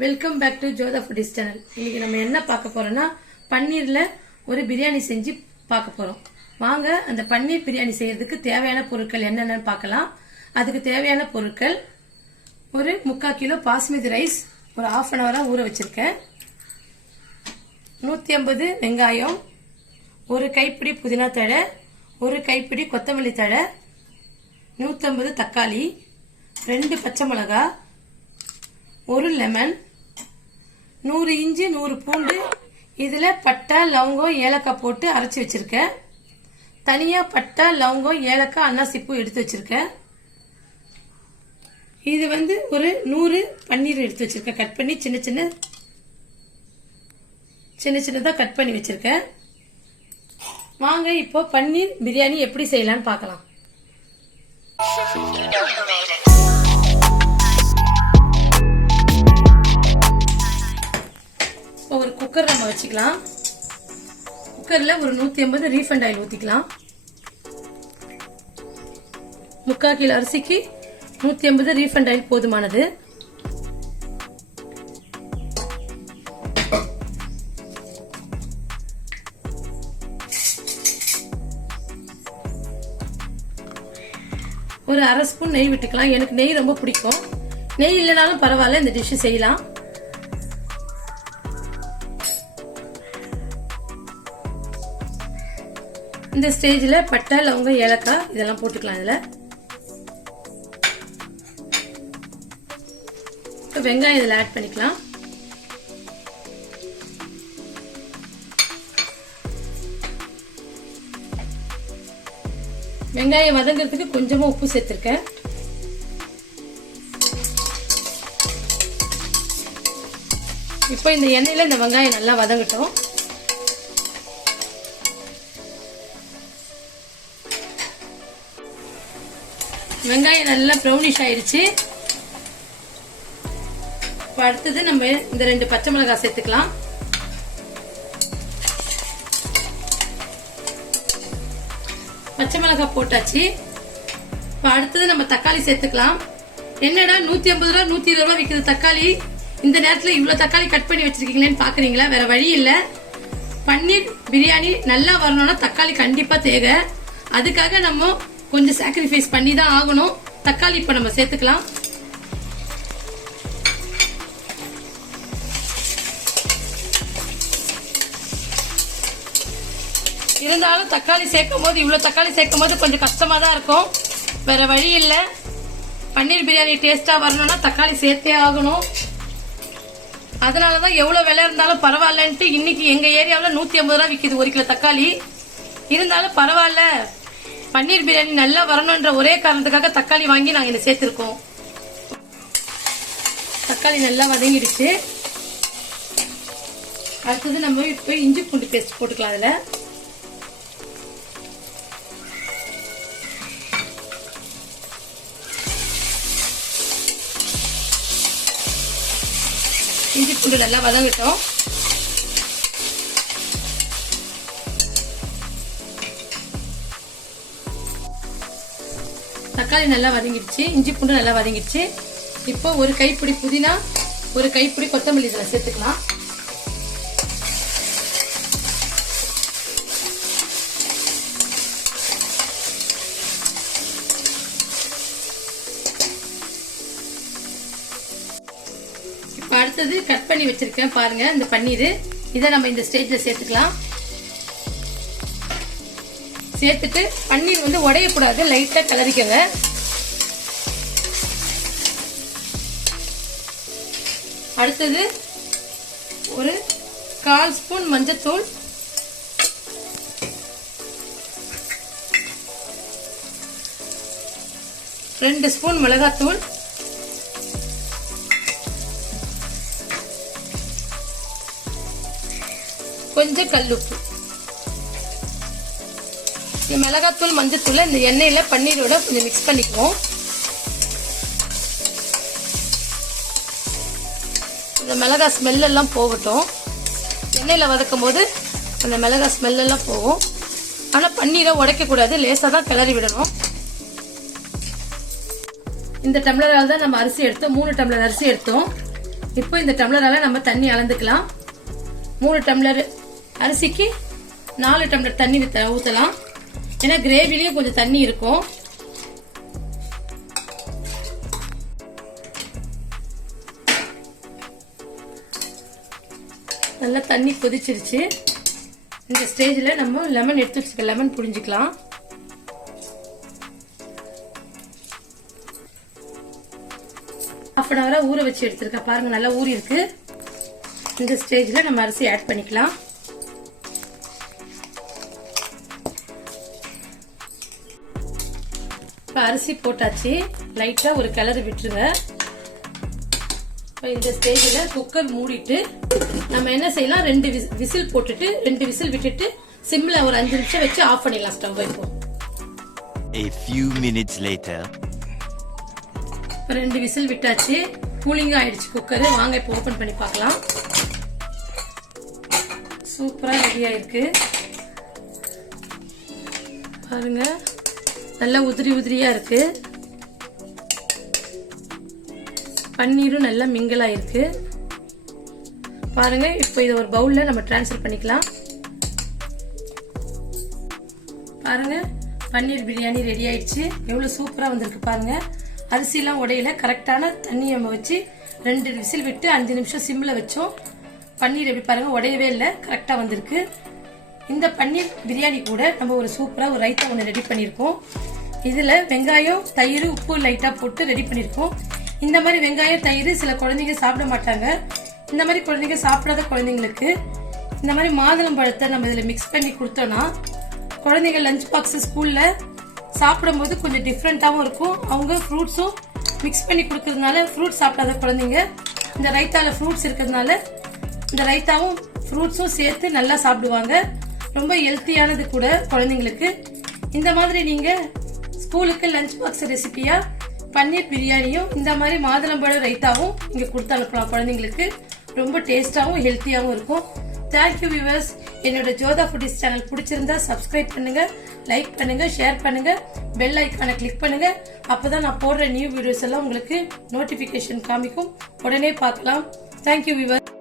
Welcome back to Jodha foodies channel. இன்னைக்கு நம்ம என்ன பார்க்க போறோம்னா பன்னீர்ல ஒரு பிரியாணி செஞ்சு பார்க்க போறோம். வாங்க அந்த பன்னீர் பிரியாணி செய்யறதுக்கு தேவையான பொருட்கள் என்னென்னு பார்க்கலாம். அதுக்கு தேவையான பொருட்கள் ஒரு 3/4 கிலோ பாஸ்மதி ரைஸ் ஒரு ½ அன் ஹவரா ஊற வச்சிருக்கேன். 150 வெங்காயம், ஒரு கைப்பிடி புதினா தழை, ஒரு கைப்பிடி கொத்தமல்லி தழை, 150 தக்காளி, 2 பச்சை மிளகாய், ஒரு லெமன், 100 இஞ்சி 100 பூண்டு. இதுல பட்டை லவங்கம் ஏலக்காய் போட்டு அரைச்சி வச்சிருக்கேன். தனியா பட்டை லவங்கம் ஏலக்காய் அன்னாசிப்பூ எடுத்து வச்சிருக்கேன். இது ஒரு 100 பன்னீர் எடுத்து வச்சிருக்கேன். கட் பண்ணி சின்ன சின்னதா கட் பண்ணி வச்சிருக்கேன். வாங்க இப்போ பன்னீர் பிரியாணி எப்படி செய்யலாம்னு பார்க்கலாம். ஒரு குக்கர் நம்ம வச்சுக்கலாம். குக்கர்ல ஒரு 150 ரீஃபைண்ட் ஆயில் ஊத்திக்கலாம். 3/4 கிலோ அரிசிக்கு 150 ரீஃபைண்ட் ஆயில் போதுமானது. ஒரு அரை ஸ்பூன் நெய் விட்டுக்கலாம். எனக்கு நெய் ரொம்ப பிடிக்கும். நெய் இல்லைனாலும் பரவாயில்ல, இந்த டிஷ் செய்யலாம். இந்த ஸ்டேஜ்ல பட்டை லவங்கம் ஏலக்காய் இதெல்லாம் போட்டுக்கலாம். இதுல வெங்காயம் இதுல ஆட் பண்ணிக்கலாம். வெங்காயம் வதங்கிறதுக்கு கொஞ்சமா உப்பு சேர்த்திருக்கேன். இப்போ இந்த எண்ணெயில இந்த வெங்காயம் நல்லா வதங்கட்டும். வெங்காயம் நல்லா ப்ரௌனிஷ் ஆயிடுச்சு. இப்போ அடுத்தது நம்ம இந்த 2 பச்சை மிளகாய் சேர்த்துக்கலாம். பச்சை மிளகாய் போட்டாச்சு. இப்போ அடுத்தது நம்ம தக்காளி சேர்த்துக்கலாம். என்னடா 150 ரூபா 120 ரூபா விற்குது தக்காளி, இந்த நேரத்தில் இவ்வளவு தக்காளி கட் பண்ணி வச்சிருக்கீங்களேன்னு பாக்குறீங்களா? வேற வழி இல்ல. பன்னீர் பிரியாணி நல்லா வரணும்னா தக்காளி கண்டிப்பா தேவை. அதுக்காக நம்ம கொஞ்சம் சாக்ரிஃபைஸ் பண்ணி தான் ஆகணும். தக்காளி இப்ப நம்ம சேர்த்துக்கலாம். இருந்தாலும் தக்காளி சேர்க்கும் போது இவ்வளவு தக்காளி சேர்க்கும் போது கொஞ்சம் கஷ்டமா தான் இருக்கும். வேற வழி இல்ல. பன்னீர் பிரியாணி டேஸ்டா வரணும்னா தக்காளி சேர்த்தே ஆகணும். அதனாலதான் எவ்வளவு விலை இருந்தாலும் பரவாயில்லன்ட்டு இன்னைக்கு எங்க ஏரியாவில் 150 ரூபா விற்கிது 1 கிலோ தக்காளி. இருந்தாலும் பரவாயில்ல, பன்னீர் பிரியாணி நல்லா வரணும்ன்ற ஒரே காரணத்துக்காக தக்காளி வாங்கி நாங்க இதை சேர்த்திருக்கோம். தக்காளி நல்லா வதங்கிடுச்சு. அடுத்தது நம்ம இப்ப இஞ்சி பூண்டு பேஸ்ட் போட்டுக்கலாம். அதுல இஞ்சி பூண்டு நல்லா வதங்கட்டும். தக்காளி நல்லா வதங்கிடுச்சு, இஞ்சி பூண்டு நல்லா வதங்கிடுச்சு. இப்போ ஒரு கைப்பிடி புதினா, ஒரு கைப்பிடி கொத்தமல்லி இதில் சேர்த்துக்கலாம். இப்போ அடுத்தது கட் பண்ணி வச்சிருக்கேன் பாருங்க இந்த பன்னீர். இதை நம்ம இந்த ஸ்டேஜ்ல சேர்த்துக்கலாம். சேர்த்துட்டு பன்னீர் உடையக்கூடாது, லைட்டா கிளறிக்கங்க. அடுத்தது ஒரு 1/4 ஸ்பூன் மஞ்சத்தூள், 2 ஸ்பூன் மிளகாத்தூள், கொஞ்சம் கல்லுப்பு. மிளகாத்தூள் மஞ்சத்தூள் இந்த எண்ணெயில பன்னீரோட கொஞ்சம் மிக்ஸ் பண்ணிக்குவோம். இந்த மிளகாய் ஸ்மெல் எல்லாம் போகட்டும். எண்ணெயில வதக்கும் போது அந்த மிளகாய் ஸ்மெல் எல்லாம் போகும். ஆனா பன்னீரை உடைக்க கூடாது, லேசா தான் கிளறி விடணும். இந்த டம்ளரால தான் நம்ம அரிசி எடுத்தோம். 3 டம்ளர் அரிசி எடுத்தோம். இப்போ இந்த டம்ளரால நம்ம தண்ணி அளந்துக்கலாம். 3 டம்ளர் அரிசிக்கு 4 டம்ளர் தண்ணி ஊத்தலாம். ஏன்னா கிரேவிலயும் கொஞ்சம் தண்ணி இருக்கும். நல்லா தண்ணி கொதிச்சிருச்சு. இந்த ஸ்டேஜ்ல நம்ம லெமன் எடுத்து வச்சிருக்க லெமன் புழிஞ்சிக்கலாம். ஹாஃப் அன் ஹவரா ஊற வச்சு எடுத்திருக்க பாருங்க, நல்லா ஊறி இருக்கு. இந்த ஸ்டேஜ்ல நம்ம அரிசி ஆட் பண்ணிக்கலாம். இப்ப அரிசி போட்டாச்சு. லைட்டா ஒரு கிளறு விட்டுருங்க. இந்த ஸ்டேஜ்ல குக்கர் மூடிட்டு நம்ம என்ன செய்யலாம், 2 விசில் போட்டுட்டு 2 விசில் விட்டுட்டு சிம்ல ஒரு 5 நிமிஷம் வச்சு ஆஃப் பண்ணிடலாம் ஸ்டவ். இப்போ A few minutes later 2 whistle விட்டாச்சு. கூலிங் ஆயிடுச்சு குக்கர். வாங்க இப்போ ஓபன் பண்ணி பார்க்கலாம். சூப்பரா ரெடியா இருக்கு பாருங்க, நல்லா உதிரி உதிரியா இருக்கு. பன்னீரும் நல்லா மிங்கிள் ஆயிருக்கு பாருங்க. இப்போ இதை ஒரு பவுல்ல நம்ம டிரான்ஸ்ஃபர் பண்ணிக்கலாம். பாருங்க, பன்னீர் பிரியாணி ரெடி ஆயிடுச்சு. எவ்வளவு சூப்பரா வந்திருக்கு பாருங்க. அரிசி எல்லாம் உடையில, கரெக்டான தண்ணி நம்ம வச்சு 2 விசில் விட்டு 5 நிமிஷம் சிம்ல வச்சோம். பன்னீர் எப்படி பாருங்க, உடையவே இல்லை, கரெக்டா வந்திருக்கு. இந்த பன்னீர் பிரியாணி கூட நம்ம ஒரு சூப்பரா ஒரு ரைத்தா ஒன்று ரெடி பண்ணிருக்கோம். இதுல வெங்காயம், தயிர், உப்பு லைட்டா போட்டு ரெடி பண்ணிருக்கோம். இந்த மாதிரி வெங்காயம், தயிர் சில குழந்தைங்க சாப்பிட மாட்டாங்க. இந்த மாதிரி குழந்தைங்க சாப்பிடாத குழந்தைங்களுக்கு இந்த மாதிரி மாதுளம்பழத்தை நம்ம இதுல மிக்ஸ் பண்ணி கொடுத்தோம்னா குழந்தைங்க லஞ்ச் பாக்ஸ் ஸ்கூல்ல சாப்பிடும்போது கொஞ்சம் டிஃப்ரெண்டாவும் இருக்கும். அவங்க ஃப்ரூட்ஸும் மிக்ஸ் பண்ணி கொடுக்கறதுனால ஃப்ரூட்ஸ் சாப்பிடாத குழந்தைங்க இந்த ரைத்தால ஃப்ரூட்ஸ் இருக்கிறதுனால இந்த ரைத்தாவும் ஃப்ரூட்ஸும் சேர்த்து நல்லா சாப்பிடுவாங்க. ரொம்ப ஹெல்த்தியானது கூட குழந்தைங்களுக்கு. இந்த மாதிரி நீங்க ஸ்கூலுக்கு லஞ்ச் பாக்ஸ் ரெசிபியா பன்னீர் பிரியாணியும் இந்த மாதிரி மாதுளம்பழ ரைத்தாவும் இங்க கொடுத்து அனுப்பலாம் குழந்தைங்களுக்கு. ரொம்ப டேஸ்டாவும் ஹெல்த்தியாவும் இருக்கும். Thank you viewers. என்னோட ஜோதா ஃபுடிஸ் சேனல் பிடிச்சிருந்தா சப்ஸ்கிரைப் பண்ணுங்க, லைக் பண்ணுங்க, ஷேர் பண்ணுங்க, பெல் ஐக்கானை கிளிக் பண்ணுங்க. அப்பதான் நான் போடுற நியூ வீடியோஸ் எல்லாம் உங்களுக்கு நோட்டிபிகேஷன் காமிக்கும். உடனே பார்க்கலாம். Thank you viewers.